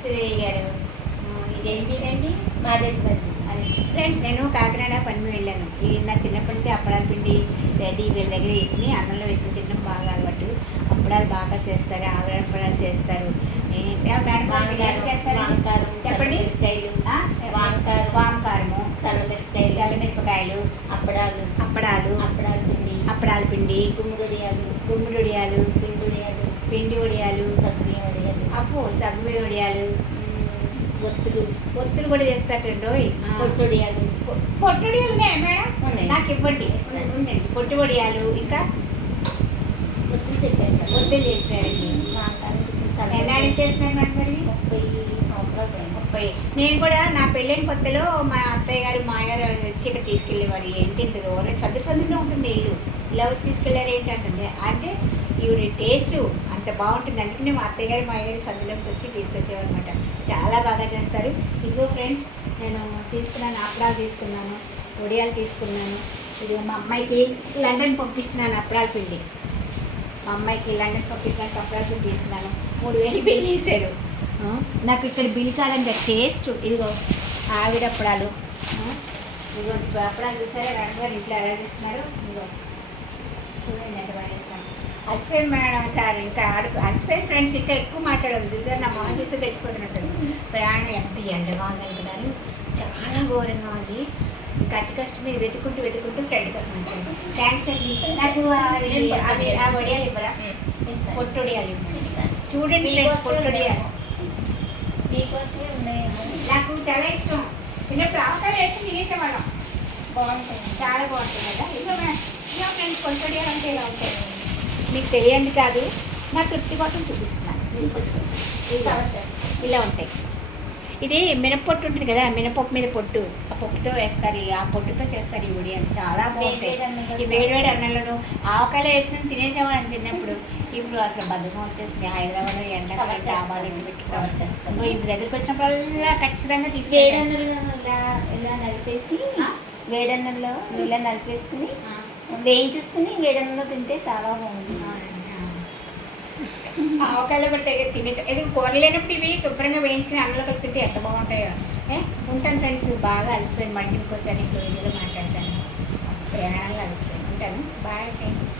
శ్రీదేవి గారు ఇదేం మీదండి మాదేపల్లి అది ఫ్రెండ్స్ నేను కాకినాడ పని మీద వెళ్ళాను. ఈ నా చిన్నప్పటి నుంచి అప్పడాల పిండి రెడీ వీళ్ళ దగ్గర వేసుకుని అన్నంలో వేసుకుని తినడం బాగా అలవాటు. అప్పడాలు బాగా చేస్తారు ఆవిడ అప్పడాలు చేస్తారు. చెప్పండి. ఆ? వాంకారం. వాంకారము చల్లమిరపకాయలు చల్లమిరపకాయలు అప్పడాలు అప్పడాలు అప్పడాల పిండి అప్పడాల పిండి గుమ్మడియాలు గుమ్మిడి వడియాలు పిండి వడియాలు పిండి వడియాలు సగ్గుబియ్యం వడియాలు అప్పు సగ్గుబి వడియాలు ఒత్తులు. ఒత్తులు కూడా చేస్తారండోయ్ పొట్టుడియాలు. పొట్టుడియాలు ఉన్నాయా మేడం? ఉన్నాయి. నాకు ఇవ్వండి. ఉండండి. పొట్టు వడియాలు ఇంకా ఒత్తులు చెప్పారు. ఒత్తులు చెప్పారండి ఎన్నాళ్ళు చేస్తున్నారు మేడం మరి? ముప్పై సంవత్సరాలు. ముప్పై. నేను కూడా నా పెళ్ళైన కొత్తలో మా అత్తయ్య గారు వచ్చాక తీసుకెళ్ళేవారు. ఏంటి ఇంత దూరం సర్ది సందులో ఉంటుంది ఇల్లు ఇలా వచ్చి తీసుకెళ్ళారు ఏంటి అంటుంది. అంటే ఈవిడ టేస్ట్ అంత బాగుంటుంది అందుకనే మా అత్తయ్య గారు మా గారి సందులోకి వచ్చి తీసుకొచ్చేవారు అనమాట చాలా బాగా చేస్తారు. ఇదిగో ఫ్రెండ్స్ నేను తీసుకున్నాను అప్పడాలు తీసుకున్నాను వడియాలు తీసుకున్నాను. ఇది మా అమ్మాయికి లండన్ పంపిస్తున్నాను అప్పడాల పిండి. మా అమ్మాయికి లండన్ పంపించడానికి అప్పడాల పిండి తీసుకున్నాను. మూడు వేలు బిల్ వేసాడు నాకు ఇక్కడ బిల్ కాదండి టేస్ట్. ఇదిగో ఆవిడ అప్పడాలు ఇదిగో అప్పడాలు చూసారా? మేడం గారు ఇంట్లో ఎలా చేస్తున్నారు? ఇదిగో చూడండి ఎంత బాగా చేస్తున్నాను అలసిపోయింది మేడం సార్ ఇంకా ఆడు అలసిపోయిన ఫ్రెండ్స్ ఇంకా ఎక్కువ మాట్లాడదు చూసారు నా మొహం చూస్తే తెలిసిపోతున్నట్టు. ప్రయాణం ఎంత ఎండగా ఉంది అనుకున్నాను చాలా ఘోరంగా ఉంది. ఇంకా అతి కష్టం మీద వెతుకుంటూ వెతుకుంటూ ఫ్రెండ్ కోసం వచ్చాను థ్యాంక్స్ అండి. నాకు అవి ఆ వడియాలు ఇవ్వరా. చూడండి ఫ్రెండ్స్ పొట్టు వడియాలు మీకోసమే ఉన్నాయేమో నాకు చాలా ఇష్టం చిన్నప్పుడు ఆవకాయ వేసి తినేసేవాళ్ళం. బాగుంటుంది. చాలా బాగుంటుంది కదా. మే- ఇదో ఫ్రెండ్స్ వడియాలు అంటే ఇలా ఉంటాయి? మీకు తెలియంది కాదు. నా తృప్తి కోసం చూపిస్తున్నాను. ఇలా ఉంటాయి. ఇది మినపొట్టు ఉంటుంది కదా మినపప్పు మీద పొట్టు. ఆ పప్పుతో వేస్తారు ఆ పొట్టుతో చేస్తారు ఈ ఉడియాలు చాలా బాగుంటాయి. అన్నంలో ఈ వేడి వేడి అన్నంలోను ఆవకాయలు వేసుకుని తినేసేవాళ్ళని చిన్నప్పుడు. ఇప్పుడు అసలు బద్ధకం వచ్చేసింది. హైదరాబాద్లో ఎండాకాలం డాబాలు ఇవి పెట్టి కవర్ చేస్తాను. ఇంకో ఇంటి దగ్గరికి వచ్చినప్పుడల్లా ఖచ్చితంగా వేడన్నంలో ఇలా ఇలా నలిపేసి? వేడన్నంలో ఇలా నలిపేసుకుని వేయించేసుకుని వేడన్నంలో తింటే చాలా బాగుంది ఆవకాయలు కూడా తెగ తినేసి ఇది కూర లేనప్పుడు ఇవి శుభ్రంగా వేయించుకుని అన్నంలో కలుపుతుంటే ఎంత బాగుంటాయో. ఏ? ఉంటాను ఫ్రెండ్స్ బాగా అలసిపోయింది. మళ్ళీ ఇంకోసారి ఇంకో వీడియోలో మాట్లాడతాను. ప్రయాణాలు అలసిపోయింది ఉంటాను. Bye friends